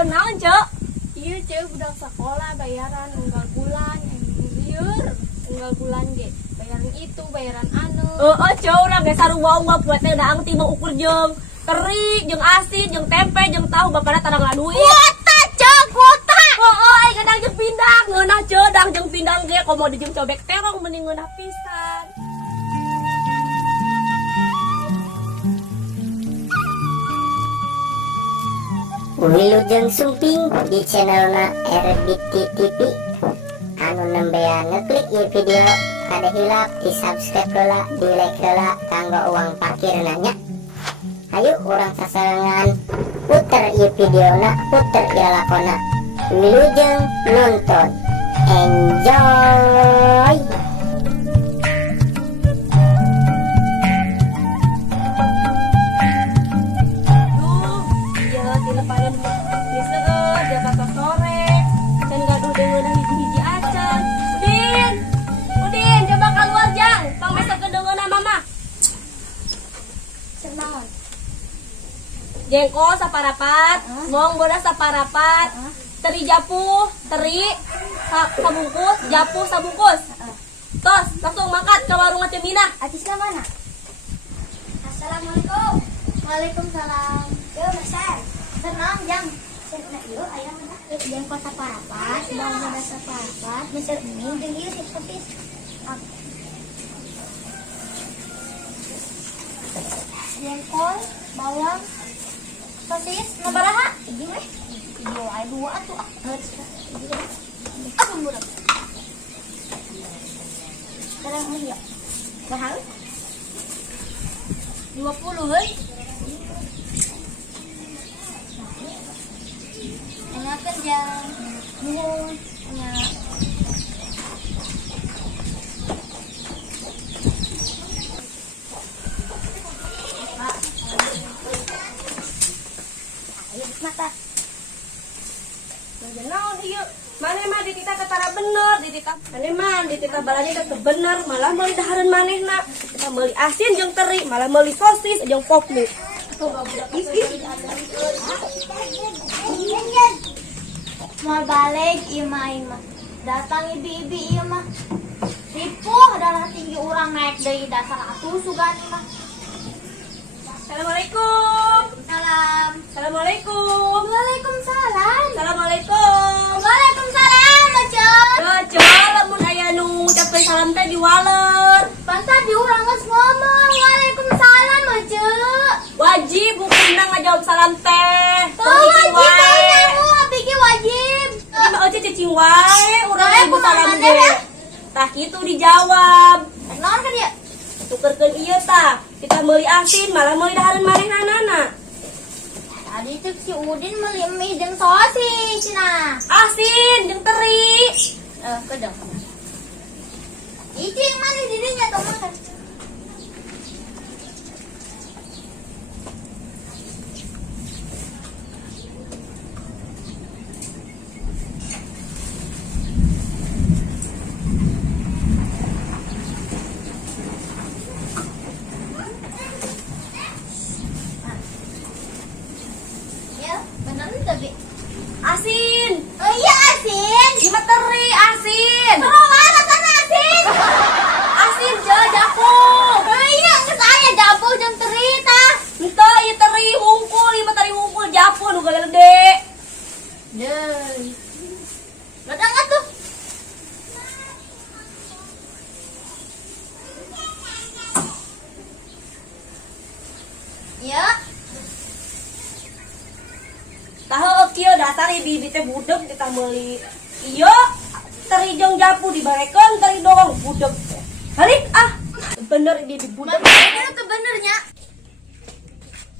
ngelakuin naon, Cek? Iya cek udah sekolah bayaran unggal bulan liur unggal bulan ge bayaran itu bayaran anu Cek urang ge sarua unggah buat teh daang timah ukur jeung teri, jeung asin, jeung tempe, jeung tahu bapana tarang laduit. kuota cek kuota Ai kadang jeung pindang, ngeunah Cek, dang jeung pindang ge komo jeung cobek terong mending ngeunah pisan. Wilujeng Sumping di channelna RBT TV. Anu nembean ngeklik ieu video kada hilap di subscribe heula, di like heula kanggo uang parkir nanya. Hayu urang sasarangan puter ieu videona, puter ieu lakona. Wilujeng nonton. Enjoy. Jengkol saparapat, ngong bodas saparapat, teri japu, teri sabungkus, japu sabungkus. Tos, langsung makan ke warung Aceh Minah. Atis ke mana? Assalamualaikum. Waalaikumsalam. Yo besar. Tenang jang. Nah, yo ayam mana? Jengkol saparapat, bawang bodas saparapat, misir mie, jeung ieu tipis. Jengkol, bawang, sosis, nabaraha? Ini weh. Video ay dua atuh ah. Aku murah. Sekarang mah ya. Mahal? 20 euy. Enakeun jang. Nuhun. Nya. Mata. Naon ieu? Maneh mah ditita katara bener, ditita. Maneh mah ditita balanya teh bener, malah meuli dahareun manehna. Kita meuli asin jeung teri, malah meuli sosis jeung pop mie. Mau balik ieu mah. Datang ibi-ibi ieu mah. Tipu adalah tinggi urang naik deui dasar atuh sugani mah. Assalamualaikum. Salam. Assalamualaikum. Waalaikumsalam. Assalamualaikum. Waalaikumsalam, Bacot. Cocok, lamun aya nu ngucapkeun salam teh diwaler. Pantas di urang geus ngomong. Waalaikumsalam, Bacot. Wajib hukumna ngajawab salam teh. Wajib kamu, pikir wajib. Ini oce cicing wae, urang ibu salam mana ge. ya? Tah kitu dijawab. Naon ka dia? Tukerkeun ieu tah. Kita meuli asin, malah meuli dahareun manehanana. Tadi tuh si Udin beli mie jeung sosis cenah. Asin jeung teri. Kedeng. Icing manis didinya tong makan. Ya, bener tapi Asin. oh iya asin. Ieu mah teri asin. Terus mana sana asin? Asin jeung japu. Oh iya geus aya jabu jeung teri tah. Henteu ieu teri hungkul, ieu mah teri hungkul japu nu gede. Deui. Badang atuh. Ya, Tahu kieu dasar ibi-ibi teh budeg kita meuli. Ieu teri jeung japu dibarekeun teri doang budeg. Balik ah. Bener ibi-ibi budeg. mana tuh benernya?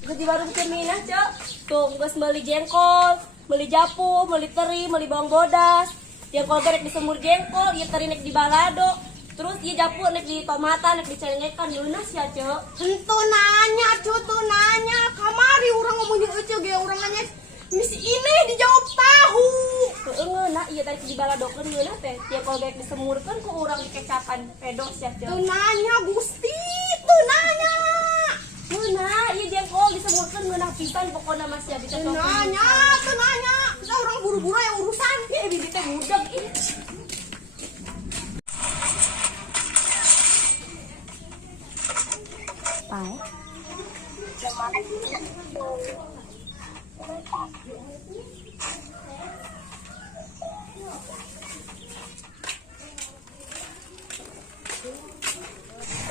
Geus di warung Teh Minah, Cek. Tuh geus meuli jengkol, meuli japu, meuli teri, meuli bawang bodas. Jengkol ge rek disemur jengkol, ieu teri rek di balado. Terus ieu japu rek di tomatan, rek dicelengekan leunas ya, Cek. Henteu nanya, tuh nanya. Kamari urang ngomongin ece ge urang nanya. Misi ini dijawab tahu. Heueuh ngeunah ieu teh di baladokeun ngeunah teh. Jengkol ge disemurkeun ku urang di kecapan pedos ya, Cek. Tuh nanya Gusti, tuh nanya. Ngeunah ieu jengkol disemurkeun ngeunah pisan pokona Mas ya Tuh dicocok. nanya, tuh nanya. teh budak ih.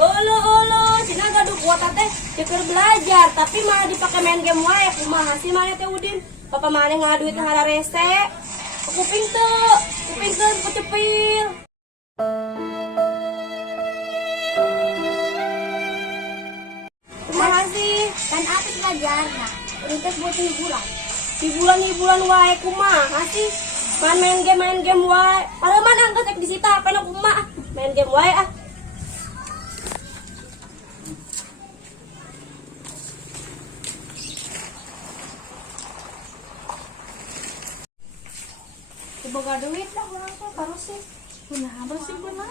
Olo, cina gaduh kuat teh ceker belajar, tapi malah dipakai main game wae. Kumaha sih mana teh Udin? Papa mana ngaduit ngara rese? Kuping teu kecepil. Kumaha sih? Kan apik belajar nah. Untuk buat Hiburan wae kumaha sih? Main game wae. Padahal mana angkat cek disita apa na kumaha? Main game wae ah. boga duit lah orang teh terus sih benar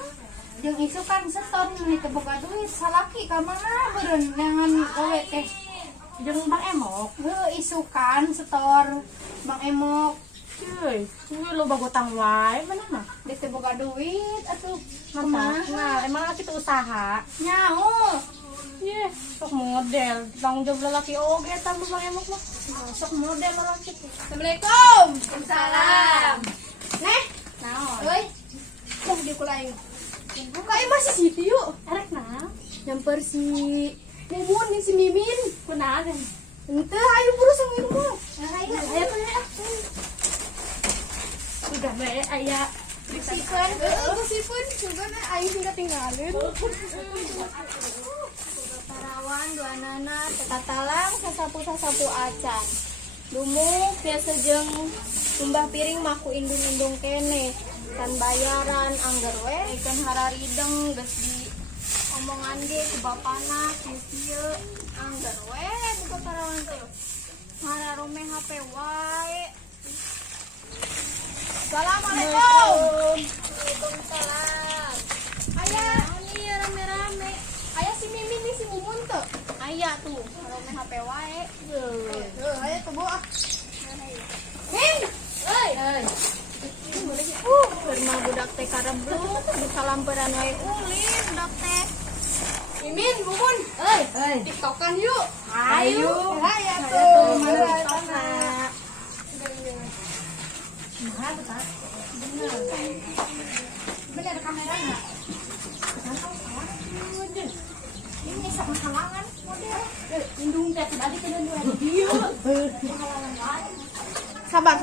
yang isu kan seton nih teh boga duit salaki ka mana beureun neangan gawe teh jeung Bang Emok isu kan setor Bang Emok cuy lo bagotang wae mana mah dia teh boga duit atuh mantap nah emang kita usaha nyaho iya sok model tanggung jawab lelaki oge tan lu Bang Emok mah sok model lelaki teh. Assalamualaikum Waalaikumsalam neh Naon? euy kok dikulai buka masih situ yuk Erek nah nyamper si Mumun nih si Mimin kunaon ente ayo buru sang ilmu ayo udah bae aya bersihkan bersihkan coba na ayo tinggal tinggalin parawan dua nana tetatalang sasapu acan dumuk biasa jeung tumbah piring maku indung kene kan bayaran anggar we ikan hararideng geus di omongan ge ke bapana kieu anggar we buka parawan teh hararume HP wae. Assalamualaikum. Waalaikumsalam. Ayah, ini rame-rame. Ayah si Mimin nih si Mumun tuh. Ayah tuh, hararume HP wae. Ayah tuh bawa. Min, euy. Firma budak teh karebluk, disalamperan wae ulin budak teh. Mimin, Mumun, TikTokan yuk. Ayo. Ayo tuh, TikTokan. Bener kamera nggak? Ini sama halangan model. indung teh tadi kena dua Sabar.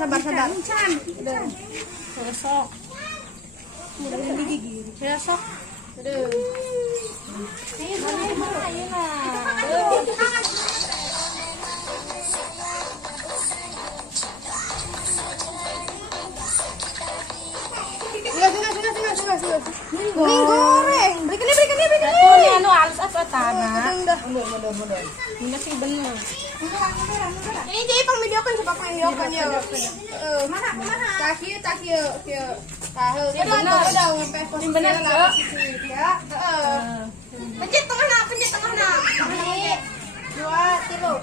besok besok Ming goreng. Berikan ini anu alus apa tanah ini sih bener Ini jadi pangvideokan coba pangvideokan ya. Mana? Tak kieu. Tahu. Udah sampai pos. Ini bener, Cok. Ya. Pencet tengahna. 2, 3.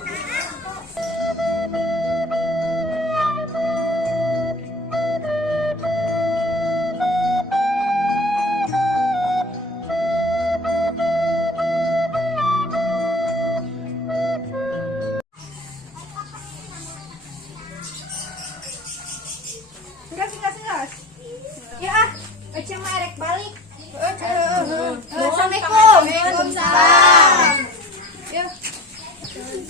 Gas. Ya, Ece mah erek balik. Assalamualaikum. Waalaikumsalam. Ya.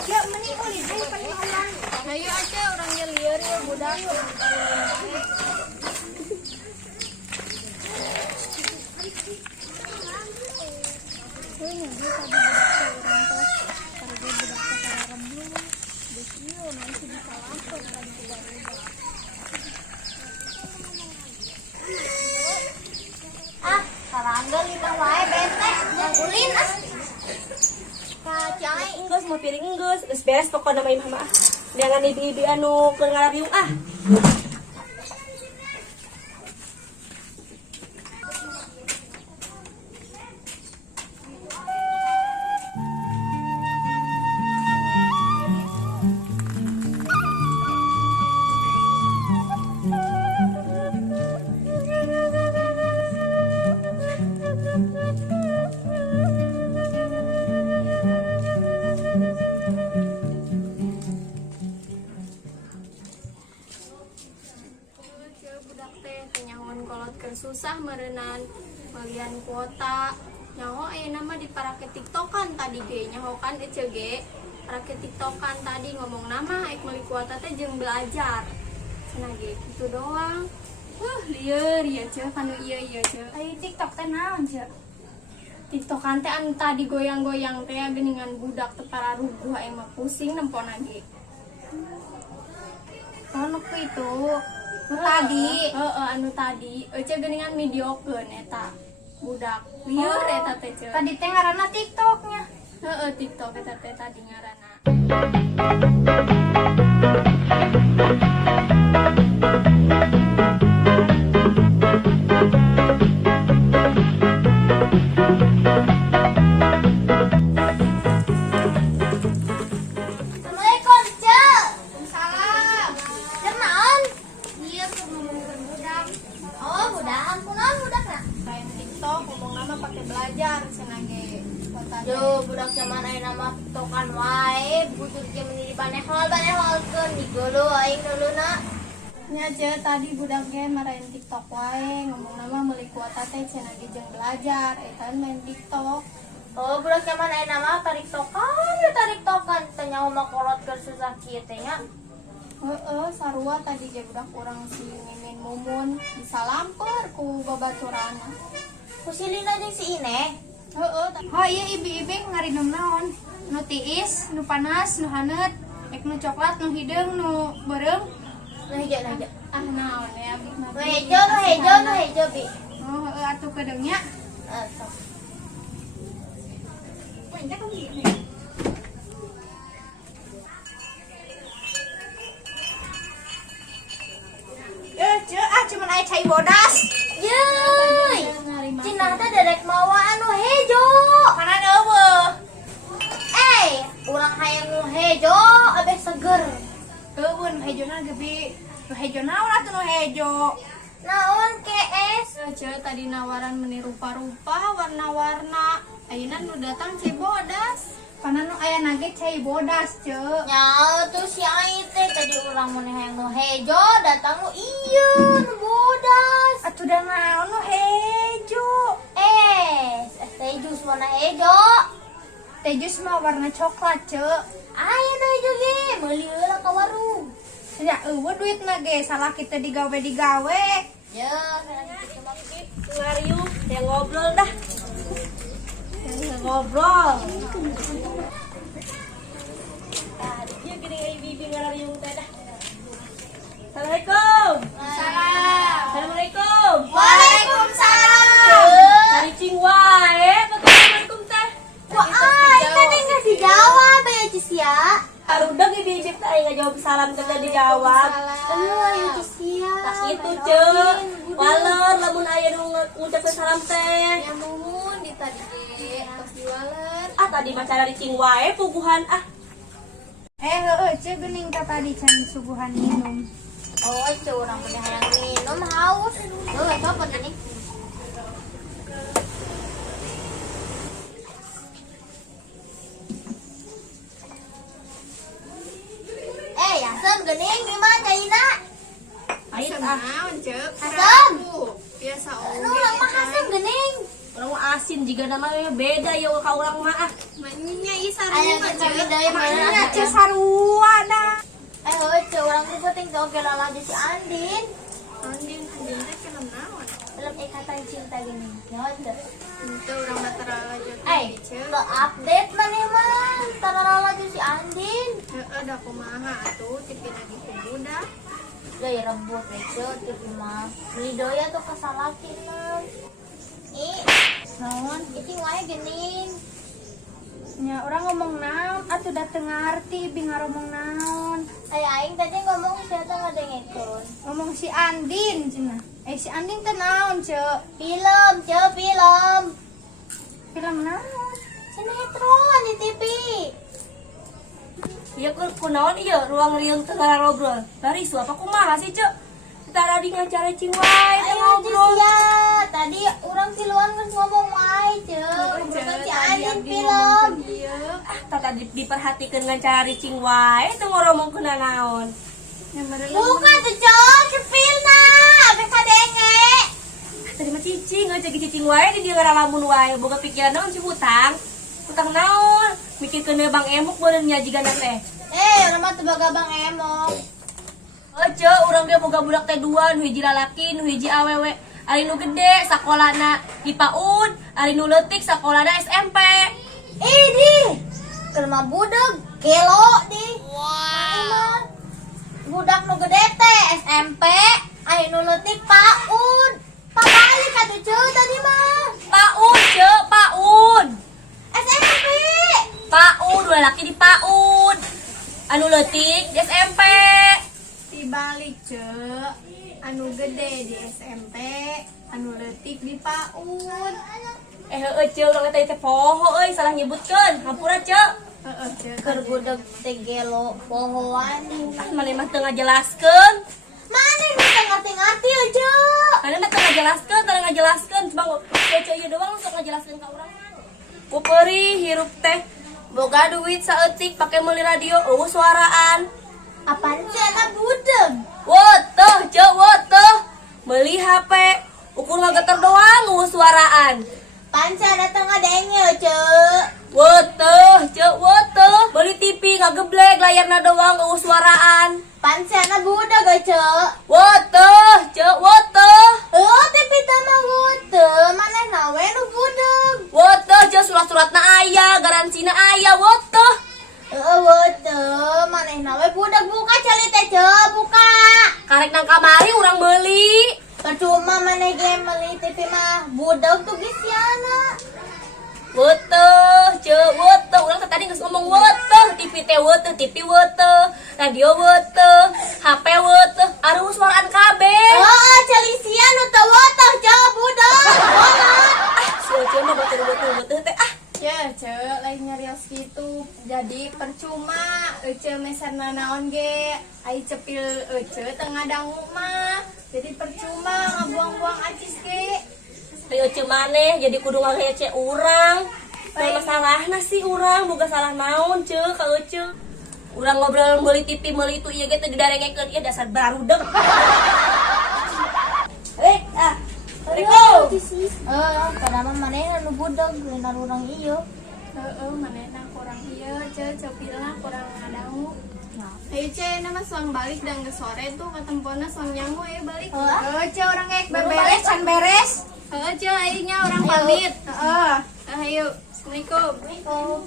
Ya, mending uli deh paling orang. Ayo aja orangnya liar ya budak. Sarangga lima wae bete yang ulin Kacang enggeus mau piring enggeus, geus beres pokona mah imah mah. Jangan ibi-ibi anu keur ngarariung ah. Nyahon kolot keur susah merenan bagian kuota. Nyaho aya nama di parake tiktokan tadi ge nyaho kan ece ge parake tiktokan tadi ngomong nama ek meuli kuota teh jeung belajar. Cenah ge kitu doang. Lieur ya ce kanu ieu ce. Ai TikTok teh naon, Ce? TikTokan teh anu tadi goyang-goyang teh geuningan budak teu pararuguh aing mah pusing nempona ge. Oh, nu itu. Nu tadi. Anu tadi ece geuningan videokeun eta budak lieur eta teh ce. Tadi teh ngaranna TikToknya. TikTok eta teh tadi ngaranna. Assalamualaikum, Cek. Salam. Kenaon? Iya keur ngomongkeun budak. Oh, budak. Ampunan budak na. Main TikTok ngomong nama pakai belajar cenah ge. Kuota teh. Yo, budak zaman ayeuna mah tiktokan wae, bujur ge meni banehol-baneholkeun di geuleuh aing duluna. Nya ce tadi budak ge marahin TikTok wae ngomong nama meuli kuota teh cenah ge jeung belajar eta main TikTok. Oh, budak zaman ayeuna mah tarik-tokan, teh nyaho mah kolot keur susah kieu teh nya. Sarua tadi ge budak urang si Mimin Mumun disalamper ku babaturanna. Ku si Lina jeung si Ine. Oh iya ibi-ibi ngarinum naon? Nu tiis, nu panas, nu haneut, ek nu coklat, nu hideung, nu beureum. Nu hijau. Ah naon ya abdi mah. Nu hijau, Bi. Oh, atuh kedeungnya. Sok. Cuman aya cai bodas. Yeay. Cenah teh derek mawa anu hejo. Kana eueuh. Urang hayang nu hejo abeh seger. Eueuh nu hejona gebi. Nu hejo naon atuh nu hejo? Naon kees? Ce tadi nawaran meni rupa-rupa warna-warna. Ayeuna nu datang cai bodas. Kana nu aya nage cai bodas, Ceu. Nya tuh si Ai teh tadi urang mun hayang nu hejo datang nu ieu nu bodas. Atuh da naon nu hejo? Teh jus warna hejo. Teh jus mah warna coklat, Ceu. Aya nu hejo ge meuli heula ka warung. Ya eueuh duitna ge salah kita digawe. Ya, kana kitu mah Bi. Ngariung, yang ngobrol dah. Yang ngobrol. Dia gini ibu-ibu ngariung teh dah. Assalamualaikum. Assalamualaikum. Waalaikumsalam. Dari cing wae, assalamualaikum teh. Wah, ai tadi ngasih jawab ya Cia. Arudag ibu-ibu teh aya ngajawab salam teh dijawab. Ayo Cia. Tas itu ceu. Walor lamun aya nu ngucapkeun salam teh. Ya muhun di tadi ge tos diwaler. Ah tadi mah cara di cing wae puguhan ah. Heueuh Ceu geuning ka tadi can suguhan minum. Oh, curang punya hayang minum haus. Tuh, apa gini? Asam gening di mana Ina? Ait Asam ah. naon ce? Asam. Biasa Anu urang mah asam gening. Urang mah asin juga namanya beda ya ka urang mah ah. Mainnya isa Aya rumah kita deui Nya mana? Ceu sarua dah. Heuh, urang teh penting teh oge lalajo si Andin. Andin teh film naon? Film Ikatan Cinta gini. Nyawa teh. Itu orang batara aja ce. Lo update maneh mah. Tara lalajo si Andin. Ada kumaha atuh tipi lagi ku budak. Gaya rebut itu tipe mah. Midoya tuh kesalaki mah. Naon? Itu wae gening. Nya urang ngomong naon atuh da teu ngarti bi ngaromong naon. Aing tadi ngomong saya tuh ngadengekeun. Ngomong si Andin cenah. Si Andin teh naon, Ceu? Film, film. Film naon? Sinetron di TV. Iya kunaon ieu ruang riung tengah ngobrol. Larisu apa kumaha sih, Cuk? Kita tadi ngacara cing wae teh Ayo ngobrol. ya. Tadi orang tiluan geus ngomong wae, Ceu. Bukan si Andin film. Ah, tata diperhatikeun ngacara cing wae teh ngoromongkeun naon. Yang baru Bukan tuh, Cok, sepilna. Abis kadenge. cek cicing wae di dia ngaramun wae boga pikiran naon si hutang naon mikir kena bang emok beureun nya jigana teh Urang mah teu boga Bang Emok. Ece urang ge boga budak teh dua nu hiji lalaki nu hiji awewe ari nu gede sakolana di PAUD ari nu leutik sakolana SMP Di keur mah budak gelo di. Wow. Budak nu gede teh SMP, aya nu leutik PAUD. Pabalik atuh ceu tadi mah. PAUD ce PAUD SMP. PAUD lalaki di PAUD anu leutik di SMP Dibalik ceu, anu gede di SMP, anu leutik di PAUD. heueuh ce urang teh teh poho euy salah nyebutkeun hampura ce Heeh, ceu keur budak teh gelo pohoan. maneh mah teu ngajelaskeun Mana nu teu ngarti-ngarti aja. maneh mah teu ngajelaskeun bang ce ieu doang sok ngajelaskeun ka urang kupeuri hirup teh boga duit saeutik pake meuli radio eueuh suaraan Apaan sih anak budak? woteuh ce woteuh meuli HP ukur ngageter doang eueuh suaraan Pancana tengah dengel ceu. woteuh ce woteuh meuli TV ngageblek layarna doang eueuh suaraan Pancana budak ceu. woteuh ce woteuh TV mah wuteuh, mana nawe nu budak. woteuh ce surat-suratna aya garansina aya woteuh Wuteuh, mana nawe budak buka cali teh ceu, buka. karek nang kamari urang meuli Percuma mana ge meuli TV mah budak tuh geus siana. woteuh ce woteuh urang teh tadi geus ngomong woteuh TV teh woteuh TV woteuh radio woteuh HP woteuh aduh suaraan kabeh Cali sia nu teu wuteuh ceu budak. Ece mah batur woteuh teh Ya, ceu lain nyarios gitu. Jadi percuma ece meserna naon ge, ai cepil ece tengah dangu mah. Jadi percuma ngabuang-buang acis ge. Ece maneh jadi kudu ngahece urang teu masalahna sih urang boga salah naon ceu ka ece urang ngobrol meuli TV meuli itu ieu ge teu didarengekeun ieu dasar barudeg Padahal mah manehna nu budak geunan urang ieu. Manehna kurang ieu cepilna kurang ngadangu. Hei ce, nama suang balik dan ke sore tuh ketempona suang nyangu ya balik. Ce orang kayak beberes can beres. Ce aingnya orang pamit. Ayo, assalamualaikum.